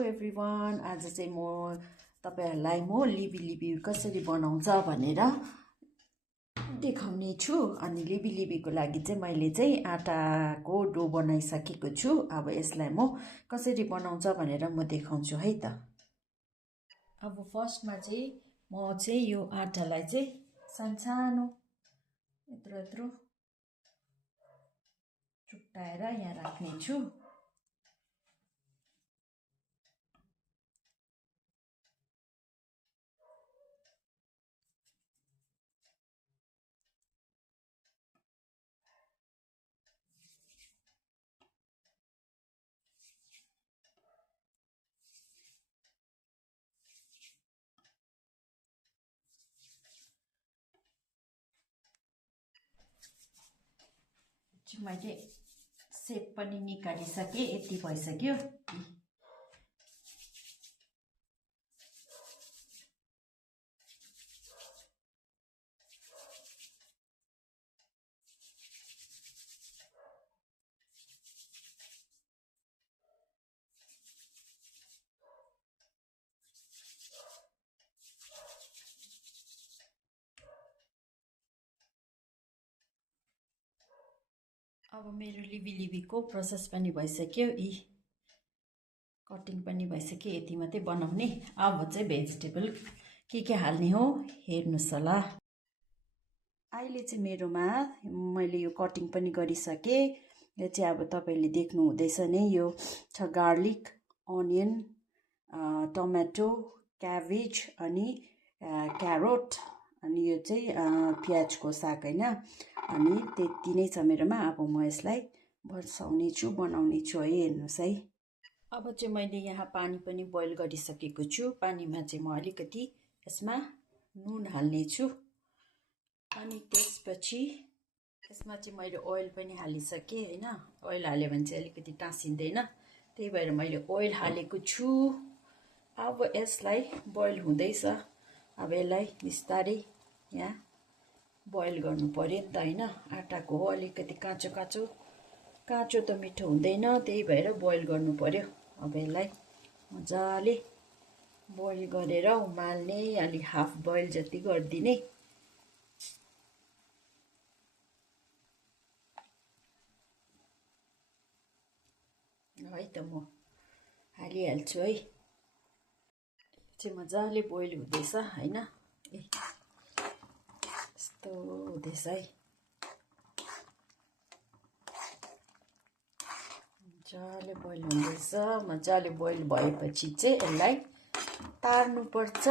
Everyone, आज चाहिँ म तपाईहरुलाई लिबी लिबी कसरी बनाउँछ भनेर देखाउने छु। अनि लिबी लिबीको लागि चाहिँ मैले चाहिँ आटाको डो बनाइसकेको छु। अब यसलाई म कसरी बनाउँछ भनेर म देखाउँछु है त। अब फर्स्टमा चाहिँ म चाहिँ यो आटालाई चाहिँ सानो यत्रो चुट्टाएर यहाँ राख्ने छु। मैले सेप पनि निकालिसके, यति भइसक्यो। अब मेरो लिबी लिबीको प्रोसेस पनि भइसक्यो, कटिङ पनि भइसक्यो। यति मात्रै बनाउने। अब चाहिँ भेजिटेबल के हाल्ने हो हेर्नुस् होला। अहिले चाहिँ मेरोमा मैले यो कटिङ पनि गरिसके। यो चाहिँ अब तपाईले देख्नु हुँदैछ नै, यो छ गार्लिक, अनियन, टमेटो, क्याबेज अनि क्यारोट, अनि यो चाहिँ प्याजको साग हैन। अनि त्यति नै छ मेरोमा। अब म यसलाई बसाउने छु, बनाउने छु है। हेर्नुस् है। अब चाहिँ मैले यहाँ पानी पनि बोइल गरिसकेको छु। पानीमा चाहिँ म अलिकति यसमा नुन हाल्ने छु। अनि त्यसपछि यसमा चाहिँ मैले ओइल पनि हालिसके हैन। ओइल हाल्यो भने चाहिँ अलिकति टाँसिँदैन, त्यही भएर मैले ओइल हालेको छु। अब यसलाई बोइल हुँदैछ। अब यसलाई बिस्तारै यहाँ बोइल गर्नु पर्यो नि त हैन। आटाको हो, अलिकति काँचो काँचो काँचो त मिठो हुँदैन, त्यही भएर बोइल गर्नु पर्यो। अब यसलाई मजाले बोइल गरेर उमाल्ने, अलि हाफ बोइल जति गरिदिने। है त म हालिहाल्छु है। चाहिँ मजाले बोइल हुँदैछ हैन। यस्तो हुँदैछ है। मजाले बोइल हुँदैछ। मजाले बोइल भएपछि चाहिँ यसलाई तार्नु पर्छ।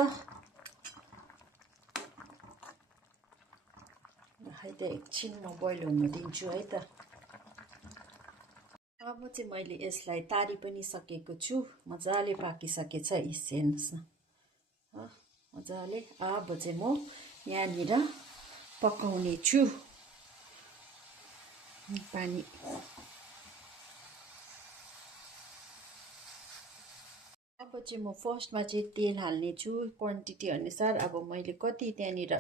है त एकछिन म बोइल हुन दिन्छु है त। अब चाहिँ मैले यसलाई तारी पनि सकेको छु। मजाले पाकिसकेछ। हेर्नुस् न मजाले। अब चाहिँ म यहाँनिर पकाउने छु पानी। अब चाहिँ म फर्स्टमा चाहिँ तेल हाल्ने छु क्वान्टिटी अनुसार। अब मैले कति त्यहाँनिर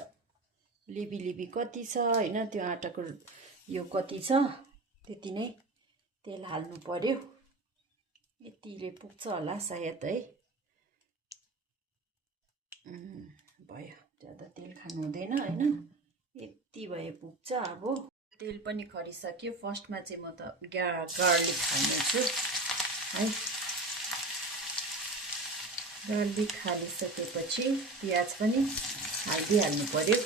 लिबी लिबी कति छ हैन, त्यो आटाको यो कति छ त्यति नै तेल हाल्नु पर्यो। यतिले पुग्छ होला सायद है। भयो, ज्यादा तेल खानु हुँदैन हैन, यति भए पुग्छ। अब तेल पनि खरिसक्यो। फर्स्टमा चाहिँ म त गार्लिक हाल्ने छु है। गार्लिक हालिसकेपछि प्याज पनि हाल्दिहाल्नु पर्यो।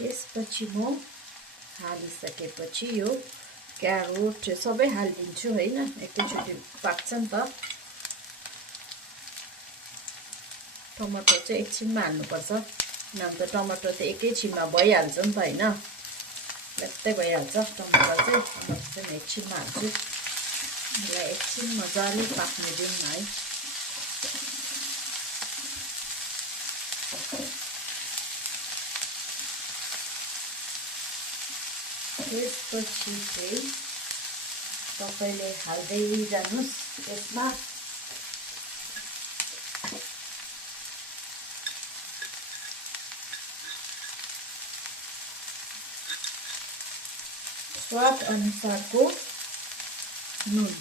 त्यसपछि म हालिसकेपछि यो क्यारोट सबै हालिदिन्छु हैन। एकैचोटि पाक्छ नि त। टमाटर चाहिँ एकछिनमा हाल्नुपर्छ, नभए त टमाटर त एकैछिनमा भइहाल्छ नि त हैन। लट्टै भइहाल्छ टमाटर चाहिँ। टमाटर चाहिँ म एकछिनमा हाल्छु। यसलाई एकछिन मजाले पाक्ने दिउँ न है। त्यसपछि चाहिँ तपाईले हाल्दै जानुस् यसमा। स्वाद अनुसारको नुन।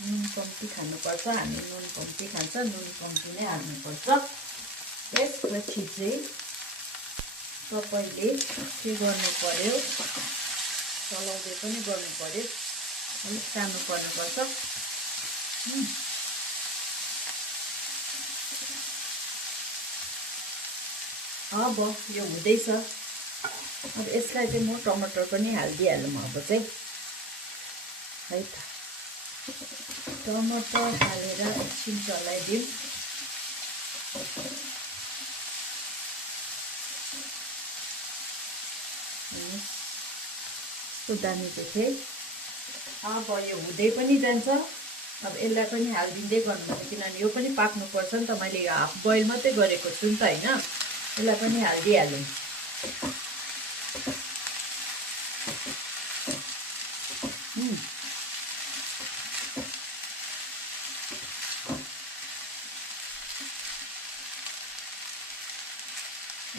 नुन कम्ती खानुपर्छ, हामी नुन कम्ती खान्छ, नुन कम्ती नै हाल्नुपर्छ। त्यसपछि चाहिँ तपाईले के गर्नु पर्यो, चलाउँदै पनि गर्नु पर्यो, अलिक सानो पर्नुपर्छ। अब यो हुँदैछ। अब यसलाई चाहिँ म टमाटर पनि हालिदिइहालौँ। अब चाहिँ है त टमाटर हालेर एकछिन चलाइदिउँ। कस्तो दामी देखे। अब यो हुँदै पनि जान्छ। अब यसलाई पनि हालिदिँदै गर्नुपर्छ, किनभने यो पनि पाक्नुपर्छ नि त। मैले यो हाफ बोइल मात्रै गरेको छु नि त होइन। यसलाई पनि हालिदिइहालौँ।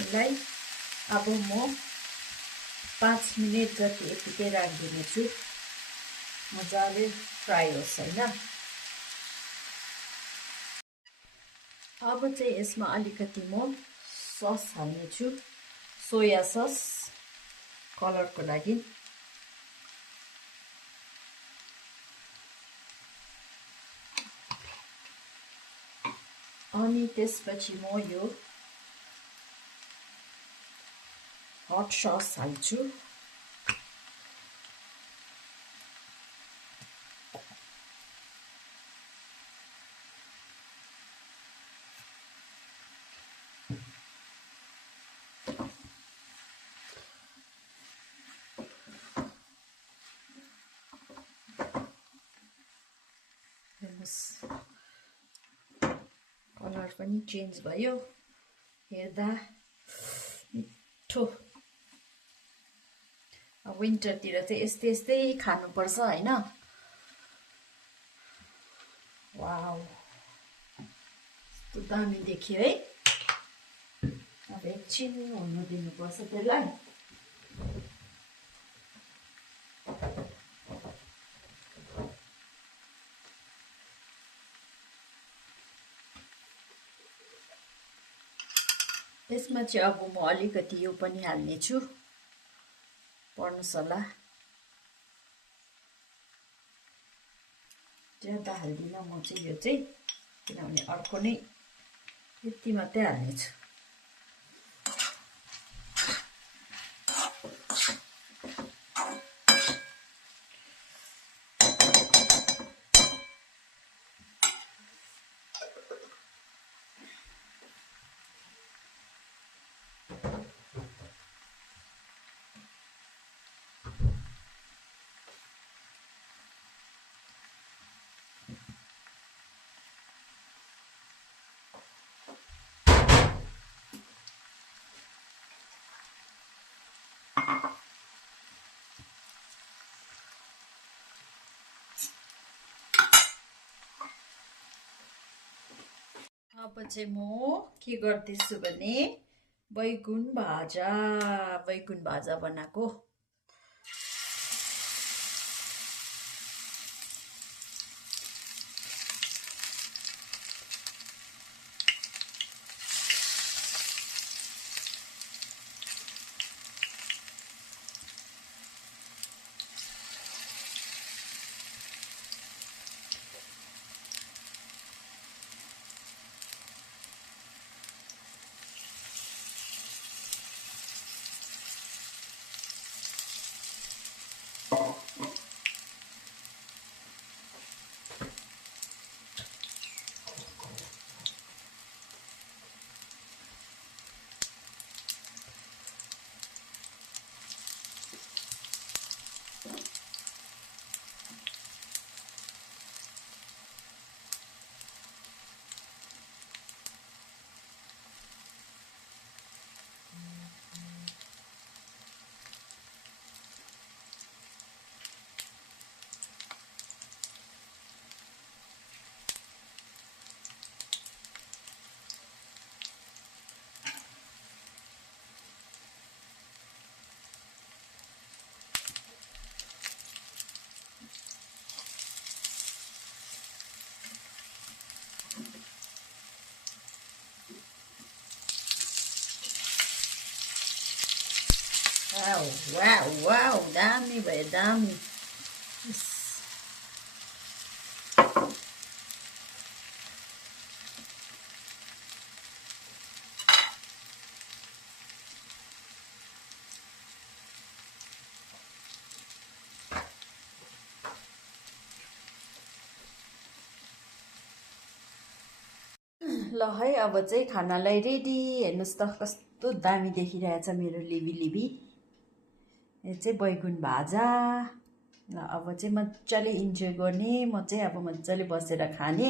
यसलाई अब म 5 मिनट जति यतिकै राखिदिनेछु, मजाले फ्राई होस् होइन। अब चाहिँ यसमा अलिकति म सस हाल्नेछु, सोया सस, कलरको लागि। अनि त्यसपछि म यो हट सस हाल्छु। कलर पनि चेन्ज भयो, हेर्दा मिठो। अब विन्टरतिर चाहिँ यस्तै यस्तै खानुपर्छ होइन। वाउ, कस्तो दामी देखियो है। अब एकछिन हुनु दिनुपर्छ त्यसलाई। त्यसमा चाहिँ अब म अलिकति यो पनि हाल्नेछु, पर्मसला। ज्यादा हाल्दिनँ म चाहिँ यो चाहिँ, किनभने अर्को नै यति मात्रै हाल्नेछु। अब चाहिँ म के गर्दैछु भने बैगुन भाजा बनाएको। वाउ वाउ वाउ दामी भयो दामी ल है अब चाहिँ खानालाई रेडी हेर्नुहोस् त कस्तो दामी देखिरहेछ मेरो लिबी लिबी यो चाहिँ बैगुन भाजा ल अब चाहिँ मजाले इन्जोय गर्ने म चाहिँ अब मजाले बसेर खाने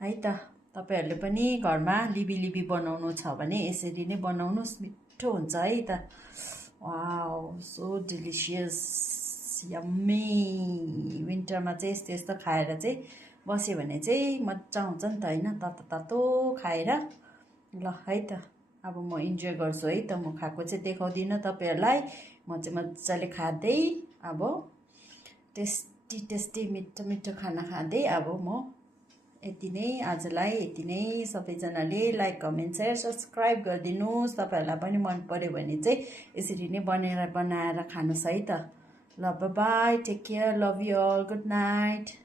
है त तपाईँहरूले पनि घरमा लिबी लिबी बनाउनु छ भने यसरी नै बनाउनुहोस् मिठो हुन्छ है त वाउ सो डिलिसियस यम्मी विन्टरमा चाहिँ यस्तो यस्तो खाएर चाहिँ बस्यो भने चाहिँ मजा आउँछ नि त होइन तातो तातो खाएर ल है त अब म इन्जोय गर्छु है त म खाएको चाहिँ देखाउँदिनँ तपाईँहरूलाई म चाहिँ मजाले खाँदै अब टेस्टी टेस्टी मिठो मिठो खाना खाँदै अब म यति नै आजलाई यति नै सबैजनाले लाइक कमेन्ट सेयर सब्सक्राइब गरिदिनुहोस् तपाईँहरूलाई पनि मन पर्यो भने चाहिँ यसरी नै बनाएर खानुहोस् है त ल bye take care love you all good night